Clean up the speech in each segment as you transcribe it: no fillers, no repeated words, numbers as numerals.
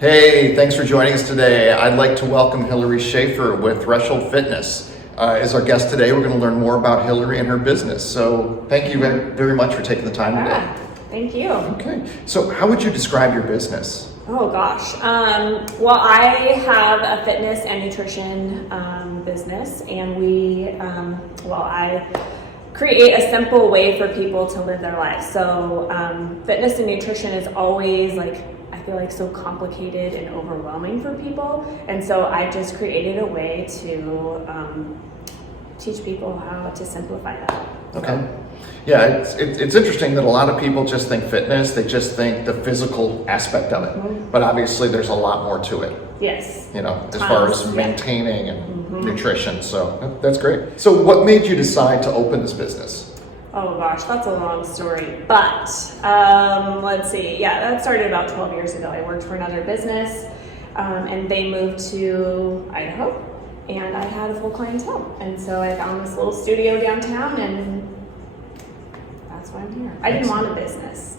Hey, thanks for joining us today. I'd like to welcome Hilary Shaffer with Threshold Fitness as our guest today. We're going to learn more about Hilary and her business. So thank you very much for taking the time today. Thank you. Okay, so how would you describe your business? Oh gosh. Well, I have a fitness and nutrition business, and I create a simple way for people to live their life. So fitness and nutrition is always I feel like so complicated and overwhelming for people, and so I just created a way to teach people how to simplify that. Okay. Yeah, it's interesting that a lot of people just think fitness, they just think the physical aspect of it. Mm-hmm. But obviously there's a lot more to it. Yes. As far as maintaining and nutrition. So that's great. So what made you decide to open this business? Oh gosh, that's a long story. But let's see. Yeah, that started about 12 years ago. I worked for another business and they moved to Idaho, and I had a full clientele. And so I found this little studio downtown, and that's why I'm here. I didn't want a business.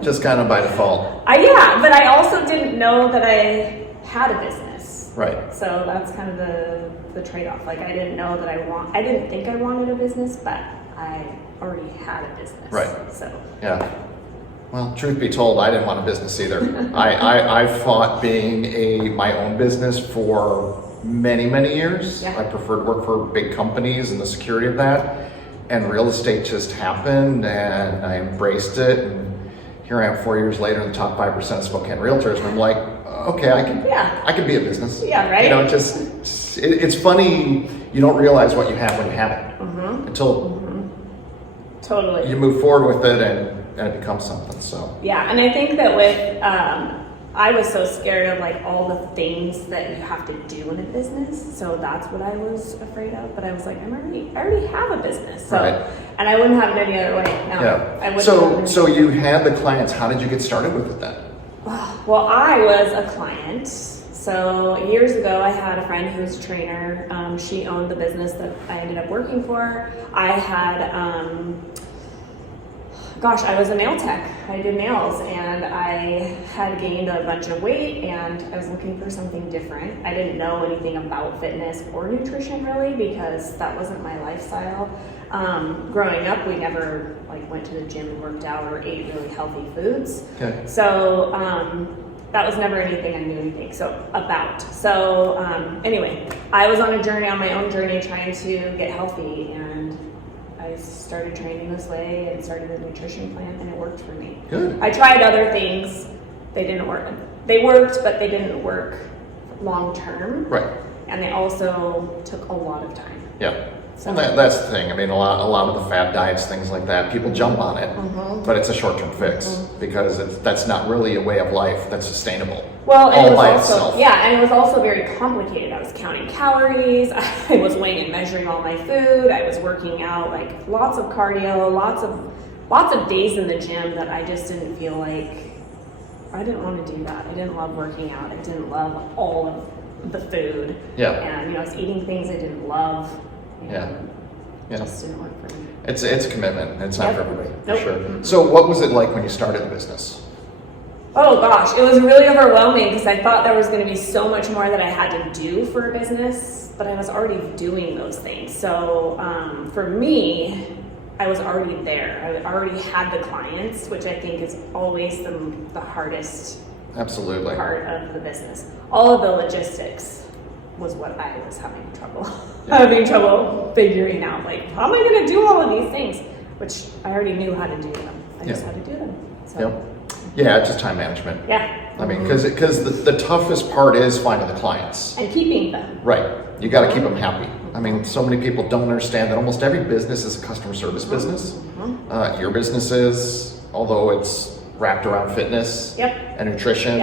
Just kind of by default. Yeah, but I also didn't know that I had a business. Right. So that's kind of the trade-off. I didn't know that I didn't think I wanted a business, but I already had a business. Right. So. Yeah. Well, truth be told, I didn't want a business either. I fought being my own business for many years. Yeah. I preferred to work for big companies and the security of that. And real estate just happened, and I embraced it. And here I am 4 years later in the top 5% of Spokane realtors. And I'm like, okay, I can be a business. Yeah, right. It's funny, you don't realize what you have when you have it until totally you move forward with it and it becomes something. So yeah, and I think that with I was so scared of all the things that you have to do in a business, so that's what I was afraid of. But I was like, I already have a business, so right. And I wouldn't have it any other way. No, yeah. I wouldn't. So you had the clients. How did you get started with it then? Well, I was a client. So years ago, I had a friend who was a trainer. She owned the business that I ended up working for. I had, I was a nail tech. I did nails, and I had gained a bunch of weight, and I was looking for something different. I didn't know anything about fitness or nutrition really, because that wasn't my lifestyle. Growing up, we never went to the gym and worked out or ate really healthy foods. Okay. So that was never anything I knew anything about. So anyway, I was on my own journey trying to get healthy, and I started training this way and started a nutrition plan, and it worked for me. Good. I tried other things. They didn't work. They worked, but they didn't work long term. Right. And they also took a lot of time. Yeah. So that's the thing. I mean, a lot of the fad diets, things like that, people jump on it, but it's a short-term fix because that's not really a way of life that's sustainable. Well, and all by itself. Yeah, and it was also very complicated. I was counting calories. I was weighing and measuring all my food. I was working out, lots of cardio, lots of days in the gym that I just didn't feel like I didn't want to do that. I didn't love working out. I didn't love all of the food. Yeah. And I was eating things I didn't love. Yeah. It just didn't work for me. It's a commitment. It's not for everybody, for Nope. sure. So what was it like when you started the business? Oh gosh, it was really overwhelming because I thought there was going to be so much more that I had to do for a business, but I was already doing those things. So for me, I was already there. I already had the clients, which I think is always the hardest Absolutely. part of the business. All of the logistics was what I was having trouble figuring out. How am I going to do all of these things? Which I already knew how to do them. I just had to do them. So. Yep. Yeah, just time management. Yeah. I mean, because the toughest part is finding the clients. And keeping them. Right. You got to keep them happy. I mean, so many people don't understand that almost every business is a customer service business. Your business is, although it's wrapped around fitness and nutrition,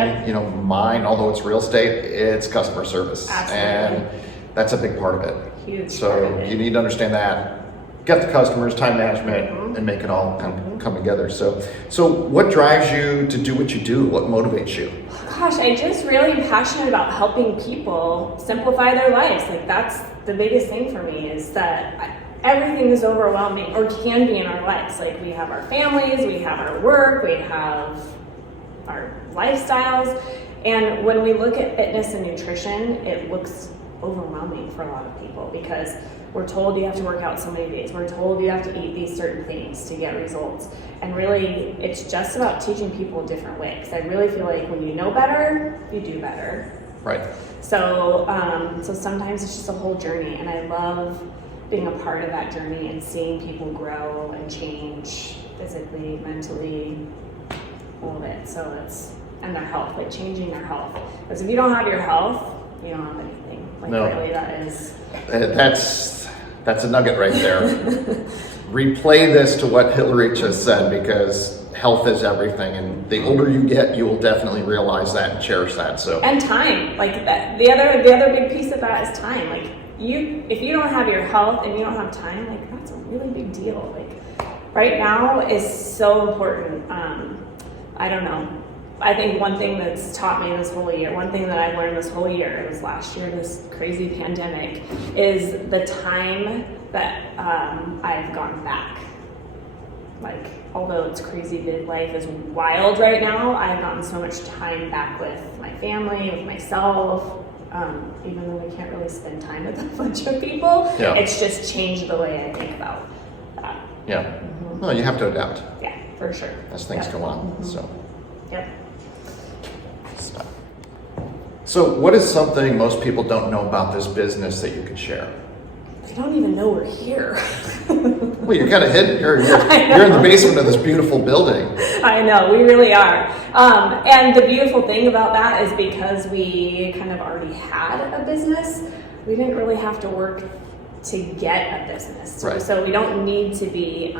mine, although it's real estate, it's customer service. Absolutely. And that's a big part of it. Huge So part of it. you need to understand that. Get the customers, time management, and make it all come together. So what drives you to do what you do? What motivates you? Gosh, I just really am passionate about helping people simplify their lives. That's the biggest thing for me, is that everything is overwhelming, or can be in our lives. We have our families, we have our work, we have our lifestyles, And when we look at fitness and nutrition, it looks overwhelming for a lot of people because we're told you have to work out so many days. We're told you have to eat these certain things to get results. And really, it's just about teaching people a different way. Because I really feel like when you know better, you do better. Right. So, so sometimes it's just a whole journey, and I love being a part of that journey and seeing people grow and change physically, mentally, all of it. So and their health, like changing their health. Because if you don't have your health, you don't have anything. Like no. Really, that is. That's a nugget right there. Replay this to what Hilary just said, because health is everything, and the older you get, you will definitely realize that and cherish that. So and time, like that. The other big piece of that is time. Like if you don't have your health and you don't have time, like that's a really big deal. Like right now is so important. I don't know. I think one thing that's taught me this whole year, one thing that I learned this whole year, it was last year, this crazy pandemic, is the time that I've gone back. Like, although it's crazy, life is wild right now, I've gotten so much time back with my family, with myself, even though we can't really spend time with a bunch of people. Yeah. It's just changed the way I think about that. Yeah. Mm-hmm. Well, you have to adapt. Yeah, for sure. As things go on. Mm-hmm. So. Yep. So what is something most people don't know about this business that you could share? They don't even know we're here. Well, you're kind of hidden. You're in the basement of this beautiful building. I know, we really are. And the beautiful thing about that is because we kind of already had a business, we didn't really have to work to get a business. Right. So we don't need to be,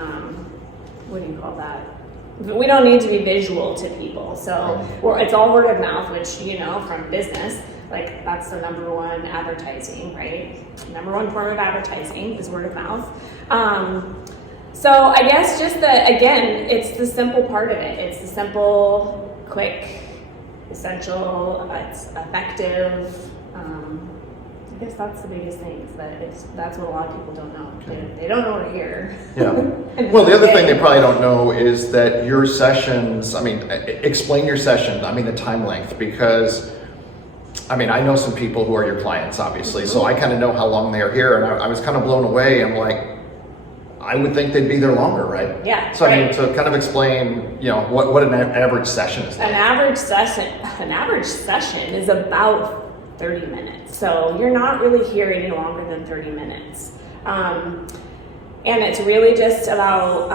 what do you call that? We don't need to be visual to people. So it's all word of mouth, which, you know, from business, like that's the number one advertising, right? Number one form of advertising is word of mouth. So I guess just again, it's the simple part of it. It's the simple, quick, essential, it's effective. I guess that's the biggest thing, is that that's what a lot of people don't know. They don't know we're here. Yeah. Well, the other thing they probably don't know is that your sessions, I mean, explain your session, I mean, the time length, because, I mean, I know some people who are your clients, obviously, mm-hmm. So I kind of know how long they're here, and I was kind of blown away. I'm like, I would think they'd be there longer, right? Yeah. So right. I mean, to kind of explain, you know, what an average session is like. An average session is about 30 minutes. So you're not really here any longer than 30 minutes. And it's really just about,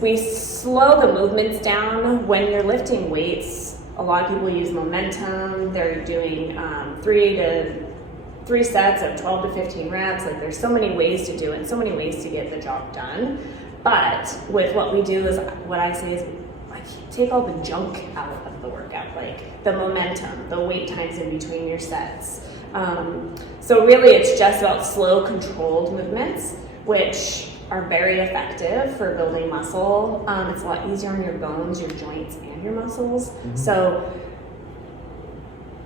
we slow the movements down. When you're lifting weights, a lot of people use momentum. They're doing 3 sets of 12 to 15 reps. Like there's so many ways to do it, so many ways to get the job done. But with what we do is, what I say is, take all the junk out of the workout, like the momentum, the wait times in between your sets. So really it's just about slow, controlled movements, which are very effective for building muscle. It's a lot easier on your bones, your joints, and your muscles. Mm-hmm. So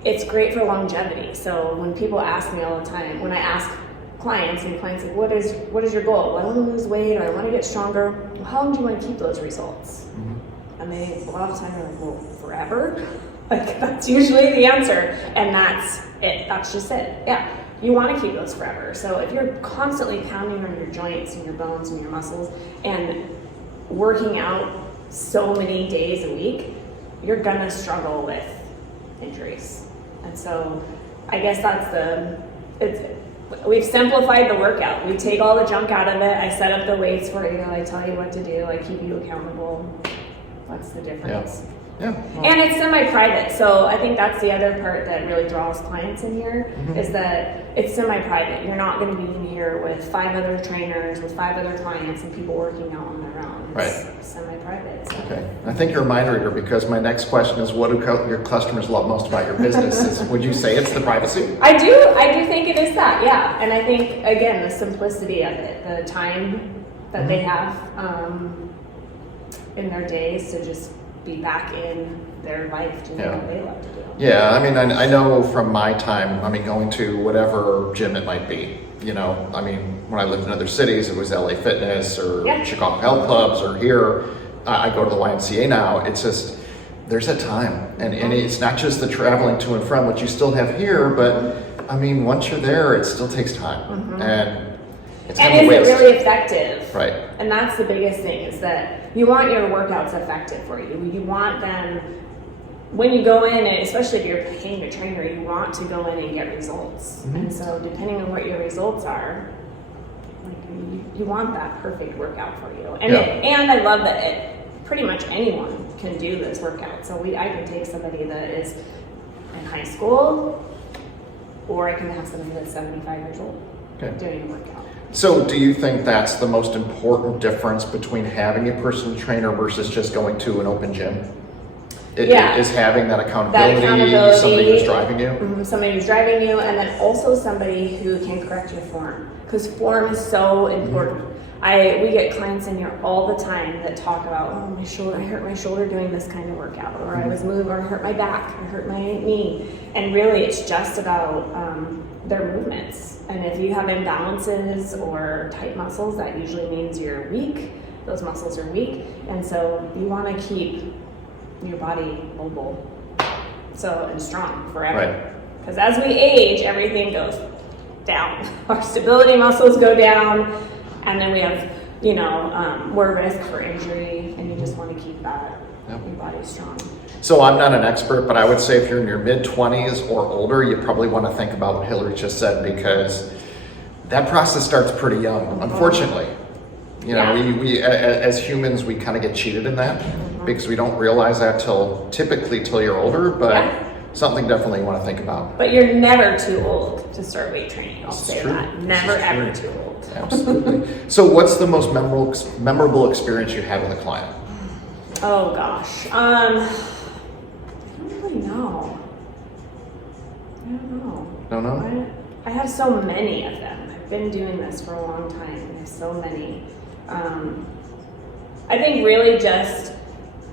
it's great for longevity. So when people ask me all the time, when I ask clients, and clients say, what is your goal? Well, I want to lose weight, or I want to get stronger. Well, how long do you want to keep those results? Mm-hmm. And they, a lot of times, are like, well, forever? Like, that's usually the answer. And that's it. That's just it. Yeah. You want to keep those forever. So if you're constantly pounding on your joints and your bones and your muscles and working out so many days a week, you're going to struggle with injuries. And so I guess we've simplified the workout. We take all the junk out of it. I set up the weights for you. I tell you what to do. I keep you accountable. That's the difference. Yeah. Well. And it's semi-private, so I think that's the other part that really draws clients in here, mm-hmm. is that it's semi-private. You're not going to be in here with 5 other trainers, with 5 other clients, and people working out on their own. It's right. Semi-private. So. Okay. I think you're a mind reader, because my next question is, what do your customers love most about your business? Would you say it's the privacy? I do think it is that, yeah. And I think, again, the simplicity of it, the time that mm-hmm. they have in their days to just be back in their life doing what they love to do. Yeah, I mean, I know from my time, I mean, going to whatever gym it might be, you know, I mean, when I lived in other cities, it was LA Fitness or Chicago Health Clubs, or here, I go to the YMCA now. It's just, there's a time, and it's not just the traveling to and from, which you still have here, but I mean, once you're there, it still takes time, and it's kind of a waste. Is it really effective? Right. And that's the biggest thing, is that you want your workouts effective for you. You want them, when you go in, and especially if you're paying a trainer, you want to go in and get results. And so depending on what your results are, like, you want that perfect workout for you. And and I love that pretty much anyone can do this workout. So I can take somebody that is in high school, or I can have somebody that's 75 years old doing a workout. So do you think that's the most important difference between having a personal trainer versus just going to an open gym? Is having that accountability, somebody who's driving you? Somebody who's driving you, and then also somebody who can correct your form. Because form is so important. We get clients in here all the time that talk about, oh, my shoulder, I hurt my shoulder doing this kind of workout, or I was moving, or I hurt my back, I hurt my knee. And really, it's just about their movements. And if you have imbalances or tight muscles, that usually means you're weak. Those muscles are weak. And so you want to keep your body mobile and strong forever. Because as we age, everything goes down. Our stability muscles go down, and then we have, more risk for injury, and you just want to keep that your body strong. So I'm not an expert, but I would say if you're in your mid-20s or older, you probably want to think about what Hilary just said, because that process starts pretty young, unfortunately. We as humans, we kind of get cheated in that because we don't realize that typically till you're older, but something definitely you want to think about. But you're never too old to start weight training. I'll say that. Never ever too old. Absolutely. So what's the most memorable experience you had with a client? Oh gosh. I don't really know. I don't know. Don't know? I have so many of them. I've been doing this for a long time, and I have so many. I think really just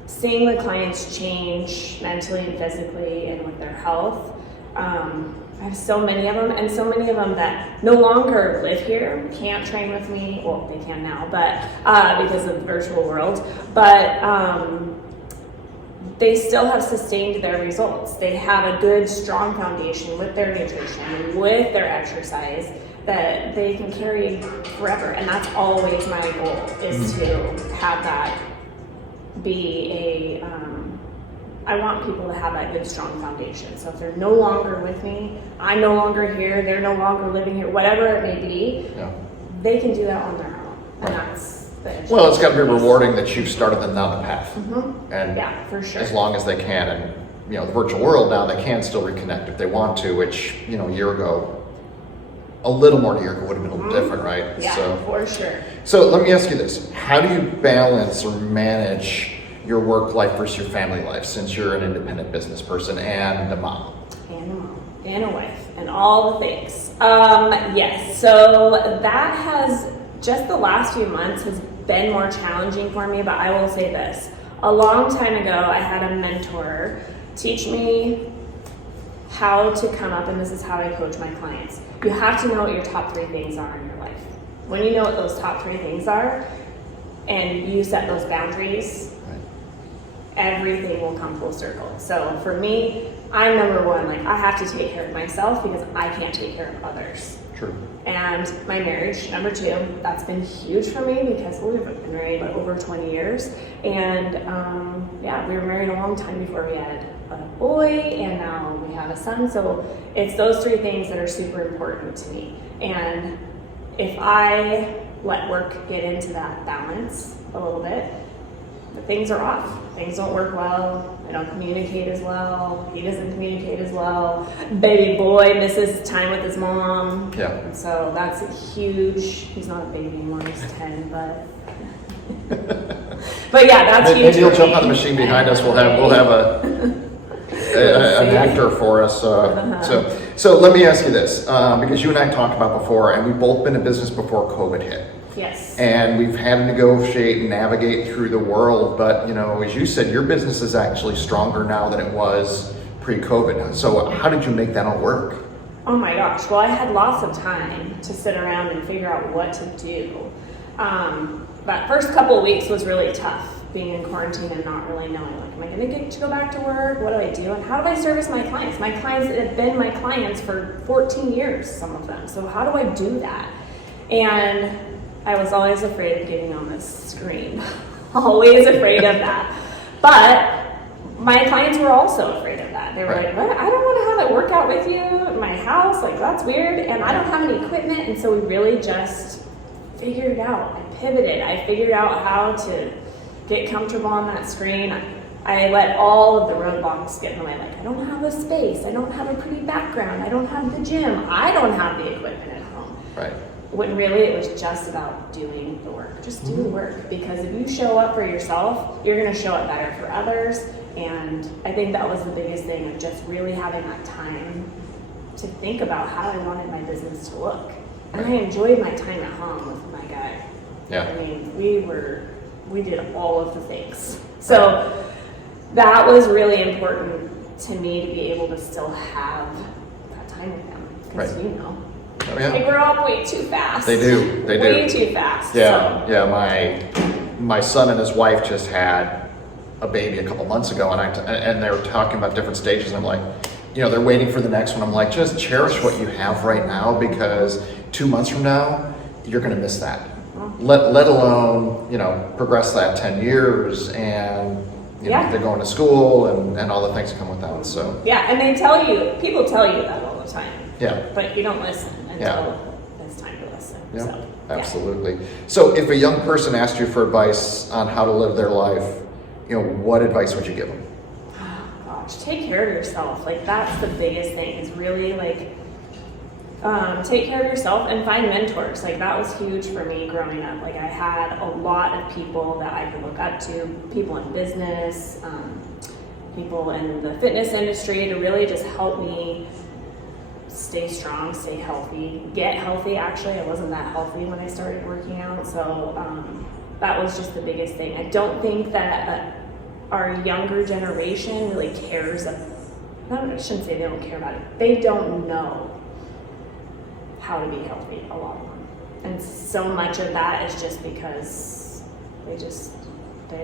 seeing the clients change mentally and physically and with their health. I have so many of them, and so many of them that no longer live here, can't train with me. Well, they can now, but because of the virtual world. But they still have sustained their results. They have a good, strong foundation with their nutrition and with their exercise that they can carry forever. And that's always my goal, is to have that be I want people to have that good, strong foundation. So if they're no longer with me, I'm no longer here, they're no longer living here, whatever it may be, they can do that on their own. And that's the issue. Well, it's got to be rewarding that you've started them down the path. And for sure. As long as they can. And the virtual world now, they can still reconnect if they want to, which, a year ago, a little more than a year ago would have been a little different, right? Yeah, for sure. So let me ask you this. How do you balance or manage your work life versus your family life, since you're an independent business person and a mom? And a wife, and all the things. Yes, so that has, just the last few months has been more challenging for me, but I will say this. A long time ago, I had a mentor teach me how to come up, and this is how I coach my clients. You have to know what your top 3 things are in your life. When you know what those top 3 things are, and you set those boundaries, everything will come full circle. So for me, I'm number 1. Like, I have to take care of myself because I can't take care of others. True. And my marriage, number 2, that's been huge for me because we've been married over 20 years. And we were married a long time before we had a boy, and now we have a son. So it's those 3 things that are super important to me. And if I let work get into that balance a little bit, things are off. Things don't work well. I don't communicate as well. He doesn't communicate as well. Baby boy misses time with his mom. Yeah. And so that's a huge. He's not a baby anymore. He's 10, but. But yeah, that's huge. Maybe he'll jump on the machine behind us. We'll have an actor for us. So let me ask you this, because you and I talked about before, and we've both been in business before COVID hit. Yes. And we've had to negotiate and navigate through the world. But, as you said, your business is actually stronger now than it was pre-COVID. So how did you make that all work? Oh my gosh. Well, I had lots of time to sit around and figure out what to do. That first couple of weeks was really tough. being in quarantine and not really knowing, like, am I going to get to go back to work? What do I do? And how do I service my clients? My clients have been my clients for 14 years, some of them. So how do I do that? And I was always afraid of getting on this screen. Always afraid of that. But my clients were also afraid of that. They were like, what? I don't want to have it work out with you in my house. Like, that's weird. And I don't have any equipment. And so we really just figured it out. I pivoted. I figured out how to get comfortable on that screen. I let all of the roadblocks get in the way. Like, I don't have a space. I don't have a pretty background. I don't have the gym. I don't have the equipment at home. Right. When really it was just about doing the work. Just do the work. Because if you show up for yourself, you're going to show up better for others. And I think that was the biggest thing, of just really having that time to think about how I wanted my business to look. And I enjoyed my time at home with my guy. Yeah. I mean, we did all of the things. So that was really important to me, to be able to still have that time with him. Because you know, they grow up way too fast. They do. They do. Way too fast. Yeah. So. Yeah. My son and his wife just had a baby a couple months ago, and they were talking about different stages. I'm like, you know, they're waiting for the next one. I'm like, just cherish what you have right now, because 2 months from now, you're going to miss that. Let alone, you know, progress that 10 years, and you know, they're going to school and all the things that come with that. So yeah, and people tell you that all the time. Yeah. But you don't listen until it's time to listen. Yeah. So, absolutely. So if a young person asked you for advice on how to live their life, you know, what advice would you give them? Oh gosh, take care of yourself. Like, that's the biggest thing, is really like take care of yourself and find mentors. Like, that was huge for me growing up. Like, I had a lot of people that I could look up to, people in business, people in the fitness industry, to really just help me stay strong, stay healthy, get healthy. Actually, I wasn't that healthy when I started working out. So that was just the biggest thing. I don't think that our younger generation really cares. I shouldn't say they don't care about it. They don't know how to be healthy, a lot of them. And so much of that is just because they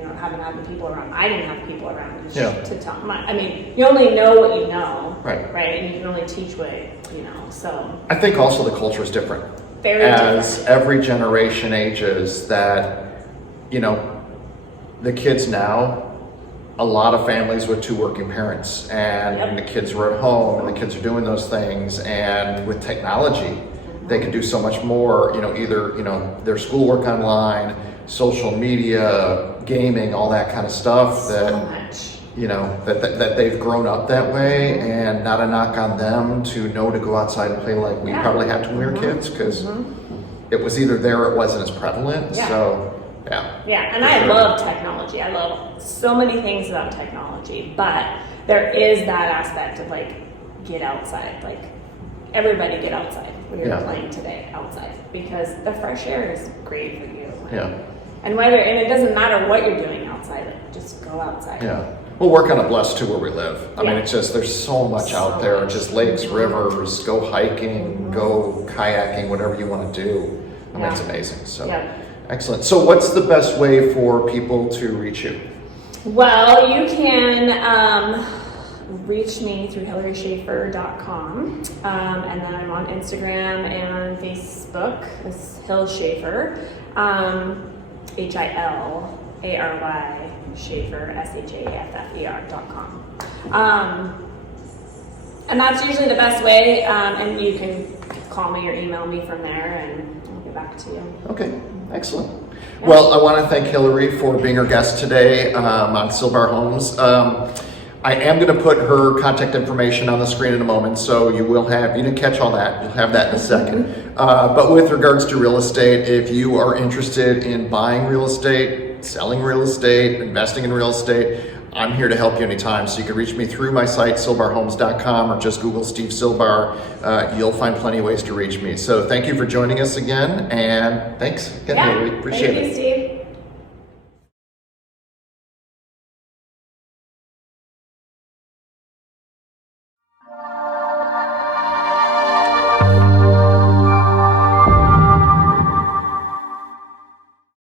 haven't had the people around. I didn't have people around to tell them. I mean, you only know what you know, right? And you can only teach what you know. So I think also the culture is different. Very As different. Every generation ages, that, you know, the kids now, a lot of families with 2 working parents, and the kids were at home, and the kids are doing those things. And with technology, they can do so much more, you know, either, you know, their schoolwork online, social media, gaming, all that kind of stuff, you know, that they've grown up that way. And not a knock on them to know to go outside and play like we probably had when we were kids, because it was either there or it wasn't as prevalent. So and I love technology. I love so many things about technology, but there is that aspect of, like, get outside. Like, everybody get outside. We were playing today outside, because the fresh air is great for you. And it doesn't matter what you're doing outside, just go outside. Well, we're kind of blessed too where we live. I mean, it's just, there's so much out there, just lakes, rivers, go hiking, go kayaking, whatever you want to do. I mean, it's amazing. So excellent. So what's the best way for people to reach you? Well, you can reach me through hilaryshaffer.com, and then I'm on Instagram and Facebook. It's Hill Shaffer, HILARY Shaffer, SHAFFER.com. And that's usually the best way, and you can call me or email me from there, and I'll get back to you. Okay, excellent. Well, I want to thank Hilary for being our guest today on Silbar Homes. I am going to put her contact information on the screen in a moment, so you didn't catch all that, you'll have that in a second. But with regards to real estate, if you are interested in buying real estate, selling real estate, investing in real estate, I'm here to help you anytime. So you can reach me through my site, silbarhomes.com, or just Google Steve Silbar. You'll find plenty of ways to reach me. So thank you for joining us again, and thanks again, Hilary. Appreciate it. Thank you, Steve.